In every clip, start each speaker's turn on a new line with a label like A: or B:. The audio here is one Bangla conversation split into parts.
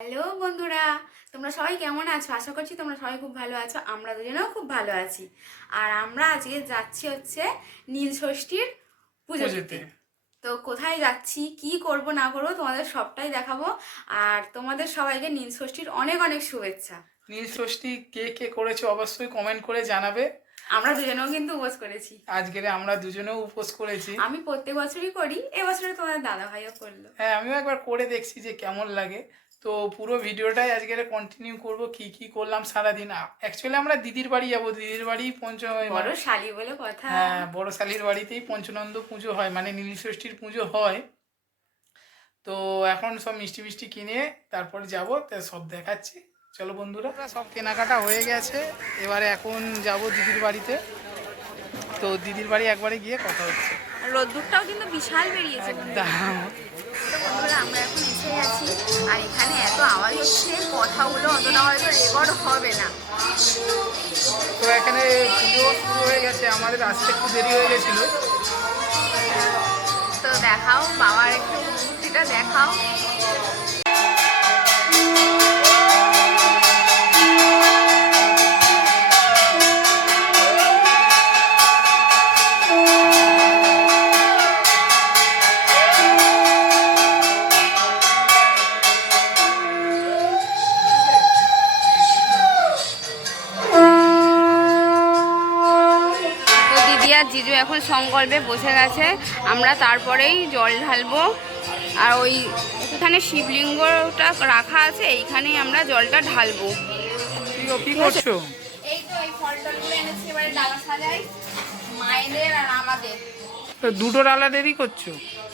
A: হ্যালো বন্ধুরা তোমরা সবাই কেমন আছো? আশা করছি তোমরা সবাই খুব ভালো আছো আমরা দুজনেও খুব ভালো আছি। আর আমরা আজকে যাচ্ছি হচ্ছে নীল ষষ্ঠীর পুজো
B: পুজোতে।
A: তো কোথায় যাচ্ছি কি করব না করব তোমাদের সবটাই দেখাবো। আর তোমাদের সবাইকে নীল ষষ্ঠীর অনেক অনেক শুভেচ্ছা।
B: নীল ষষ্ঠী কে কে করেছে অবশ্যই কমেন্ট করে জানাবে।
A: আমরা দুজনেও কিন্তু উপোস করেছি।
B: আজকে আমরা দুজনেও উপোস করেছি।
A: আমি প্রত্যেক বছরই করি এবছরে তোমাদের দাদা ভাইও করল।
B: হ্যাঁ আমিও একবার করে দেখছি যে কেমন লাগে। তো পুরো ভিডিওটাই আজকের কন্টিনিউ করব কি কি করলাম সারাদিন। অ্যাকচুয়ালি আমরা দিদির বাড়ি যাব দিদির বাড়ি পঞ্চ
A: বড় শালি বলে কথা।
B: হ্যাঁ বড় শালির বাড়িতেই পঞ্চনন্দ পুজো হয় মানে নীল ষষ্ঠীর পুজো হয়। তো এখন সব মিষ্টি মিষ্টি কিনে তারপর যাব তা সব দেখাচ্ছি। চলো বন্ধুরা সব কেনাকাটা হয়ে গেছে। এবারে এখন যাব দিদির বাড়িতে। তো দিদির বাড়ি একবারে গিয়ে কথা হচ্ছে।
A: রোদ্দুরটাও কিন্তু বিশাল বেরিয়েছে। বন্ধুরা আমরা এখন এসে গেছি। আর এখানে এত আওয়াজ হচ্ছে কথাগুলো অতটা হয়তো রেকর্ড হবে না।
B: তো এখানে পুজো শুরু হয়ে গেছে আমাদের আসতে একটু দেরি হয়ে গেছিল।
A: তো দেখাও বাবার একটু মূর্তিটা দেখাও। সংকল্পে বসে গেছে। আমরা তারপরেই জল ঢালবো। আর ওই এখানে শিবলিঙ্গটা রাখা আছে এইখানেই আমরা জলটা ঢালবো।
B: কি করছ?
A: এই তো এই ফল টলগুলো এনেছি এবারে ডালা সাজাই। মায়েদের আর আমাদের।
B: তো দুটো ডালা দেরি করছ?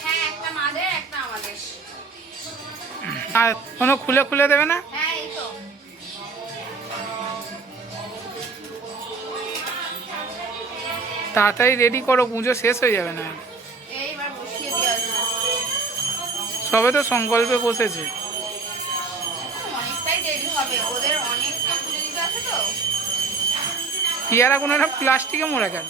A: হ্যাঁ একটা মাদের একটা আমাদের।
B: আর কোনো খুলে খুলে দেবে না?
A: হ্যাঁ
B: তাড়াতাড়ি রেডি করো পুজো শেষ হয়ে যাবে না। সবে তো সংকল্পে বসেছে। পিয়ারা কোনো একটা প্লাস্টিকে মোড়া কেন?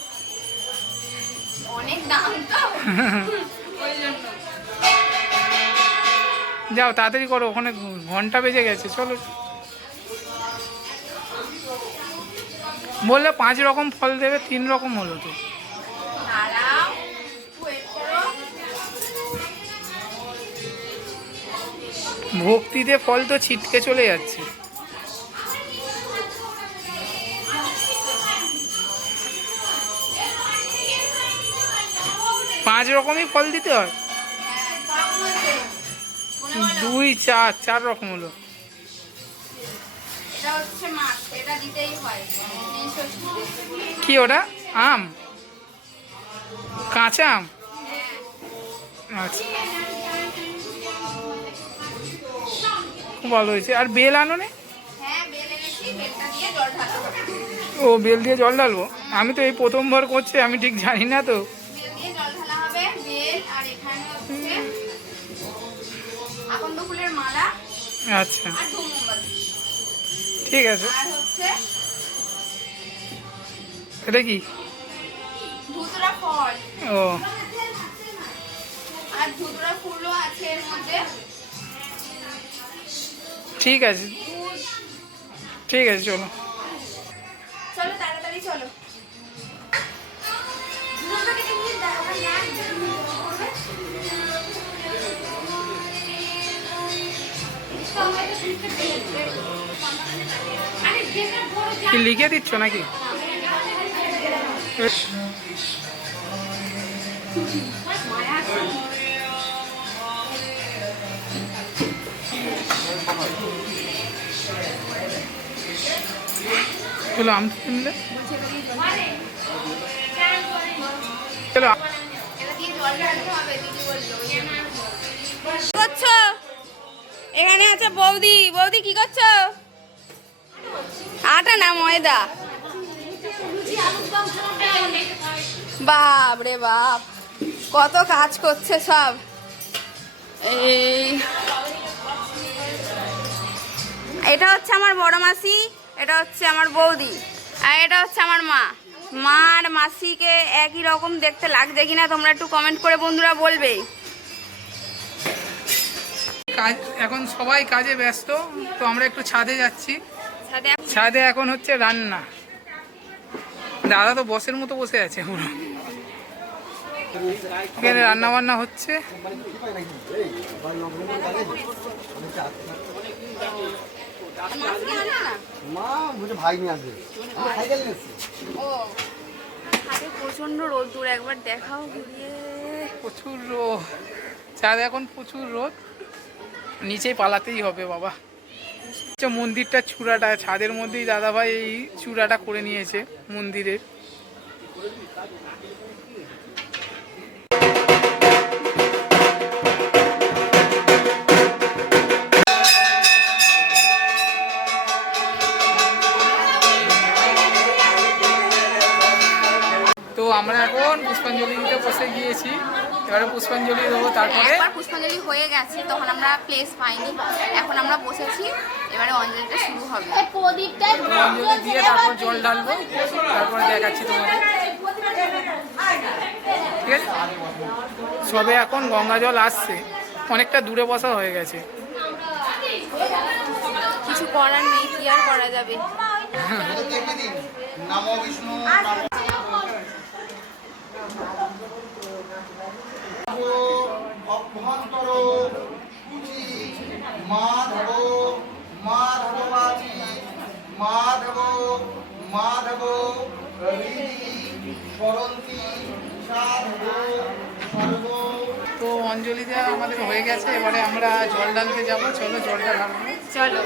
B: যাও তাড়াতাড়ি করো ওখানে ঘণ্টা বেজে গেছে চলো। বললে পাঁচ রকম ফল দেবে তিন রকম হলো তো। ভক্তিতে ফল তো ছিটকে চলে যাচ্ছে। পাঁচ রকমই ফল দিতে হয়?
A: হ্যাঁ
B: দুই চার চার রকম হলো।
A: এটা হচ্ছে মাছ এটা দিতেই হয়।
B: কি ওটা? আম? কাঁচা আম? আচ্ছা। খুব ভালো হয়েছে। আর বেল আনো নে
A: হ্যাঁ হবে
B: ও বেল দিয়ে জল ঢালবো? আমি তো এই প্রথমবার করছি আমি ঠিক জানি না তো। আচ্ছা। ঠিক আছে।
A: আর হচ্ছে
B: এটা কি?
A: ধুতরা ফল।
B: ও।
A: আর ধুতরা ফুলও আছে এর মধ্যে।
B: ঠিক আছে। ঠিক আছে চলো।
A: চলো তাড়াতাড়ি চলো।
B: কি লিখে দিচ্ছ নাকি? চলো আম কিনলে? চলো
A: এখানে আছে বৌদি। বৌদি কি করছ? আটা না, ময়দা। বাপ রে বাপ, কত কাজ করছে সব। এই, এটা হচ্ছে আমার বড় মাসি, এটা হচ্ছে আমার বৌদি, আর এটা হচ্ছে আমার মা। মা আর মাসিকে একই রকম দেখতে লাগছে কিনা তোমরা একটু কমেন্ট করে বন্ধুরা বলবে।
B: কাজ, এখন সবাই কাজে ব্যস্ত, তো আমরা একটু ছাদে যাচ্ছি। ছাদে এখন হচ্ছে রান্না। দাদা তো বসের মতো বসে আছে পুরো এখানে রান্না বান্না হচ্ছে
A: রোদ্দুর একবার দেখাও
B: প্রচুর রোদ। ছাদে এখন প্রচুর রোদ। নিচে পালাতেই হবে বাবা। মন্দিরটা চূড়াটা, ছাদের মধ্যেই দাদাভাই এই চূড়াটা করে নিয়েছে মন্দিরের। তো আমরা এখন পুষ্পাঞ্জলি বসে গিয়েছি। পুষ্পাঞ্জলি দেবো, তারপরে
A: পুষ্পাঞ্জলি হয়ে গেছে, তখন আমরা প্লেস পাইনি। এখন আমরা বসেছি এবারে অঞ্জলিটা শুরু হবে।
B: অঞ্জলি দিয়ে তারপর জল ঢালবো তারপরে দেখাচ্ছি তোমাদের। ঠিক আছে? সবে এখন গঙ্গা জল আসছে অনেকটা দূরে বসা হয়ে গেছে।
A: কিছু করার নেই কি আর করা যাবে?
C: নমো বিষ্ণু মাধব মাধবাচি মাধব মাধব হৃদি স্মরন্তি সাধব সর্ব
B: তো অঞ্জলি দেওয়া আমাদের হয়ে গেছে এবারে আমরা জল ডালতে যাব। চলো জলটা ঢালবো
A: চলো।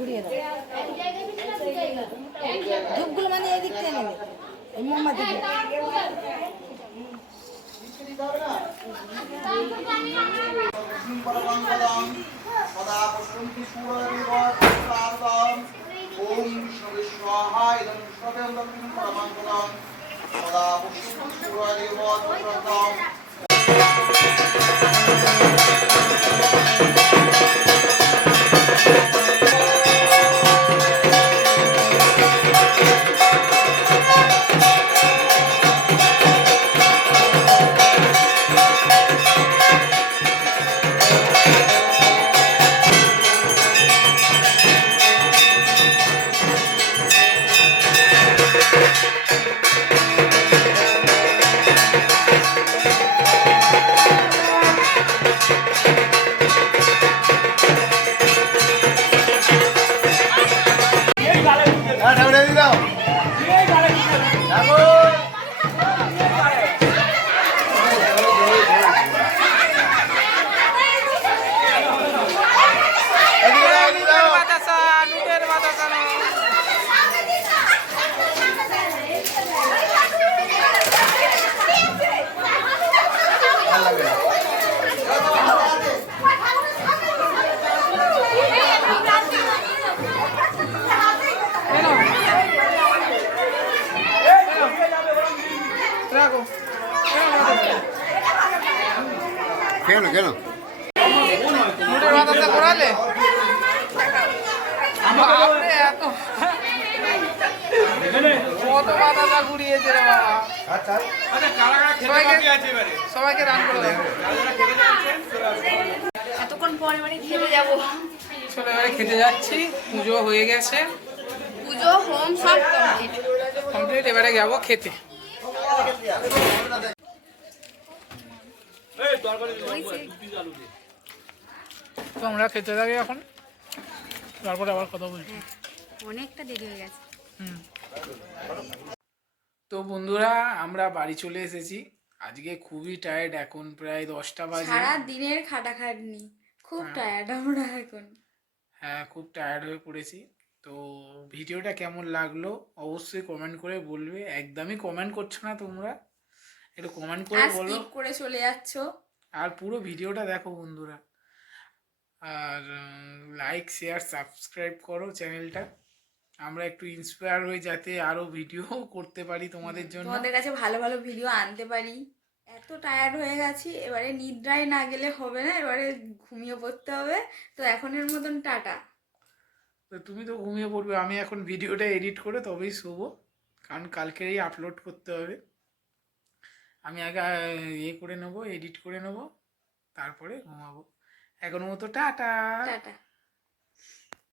D: ঘুরিয়ে দাও ধূপগুলো মানে এদিক থেকে নেবে এই মোমবাতি
C: সদা পশ্যন্তি সূর্যদেবতাম ওম পরমঙ্গলম সদা পশ্যন্তি কেন কেন?
B: নুনের বাতাসা করালে এত কত বাতাসা ঘুরিয়েছে রে বাবা।
C: আচ্ছা।
B: সবাইকে সবাইকে রান করে দেবো
A: এতক্ষণ পরে মানে খেতে যাব।
B: চলো এবারে খেতে যাচ্ছি। পুজো হয়ে গেছে।
A: পুজো হোম সব কমপ্লিট
B: কমপ্লিট এবারে যাব খেতে। তো আমরা খেতে থাকি এখন। তারপরে আবার কথা বলছি।
A: অনেকটা দেরি হয়ে গেছে।
B: তো বন্ধুরা আমরা বাড়ি চলে এসেছি। আজকে খুবই টায়ার্ড এখন প্রায় দশটা বাজে।
A: সারা দিনের খাটাখাটনি। খুব টায়ার্ড আমরা এখন।
B: হ্যাঁ খুব টায়ার্ড হয়ে পড়েছি। তো ভিডিওটা কেমন লাগল অবশ্যই কমেন্ট করে বলবে। একদমই কমেন্ট করছ না তোমরা। একটু কমেন্ট করে বলো।
A: করে চলে যাচ্ছ।
B: আর পুরো ভিডিওটা দেখো বন্ধুরা। আর লাইক শেয়ার সাবস্ক্রাইব করো চ্যানেলটা। আমরা একটু ইন্সপায়ার হয়ে যাতে আরও ভিডিও করতে পারি তোমাদের জন্য।
A: তোমাদের কাছে ভালো ভালো ভিডিও আনতে পারি। এত টায়ার্ড হয়ে গেছি। এবারে নিদ্রায় না গেলে হবে না। এবারে ঘুমিয়ে পড়তে হবে। তো এখনের মতন টাটা।
B: তো তুমি তো ঘুমিয়ে পড়বে, আমি এখন ভিডিওটা এডিট করে তবেই শোবো, কারণ কালকেই আপলোড করতে হবে। আমি আগে ইয়ে করে নেব এডিট করে নেব, তারপরে ঘুমাবো। এখন মতো টাটা।
A: টাটা।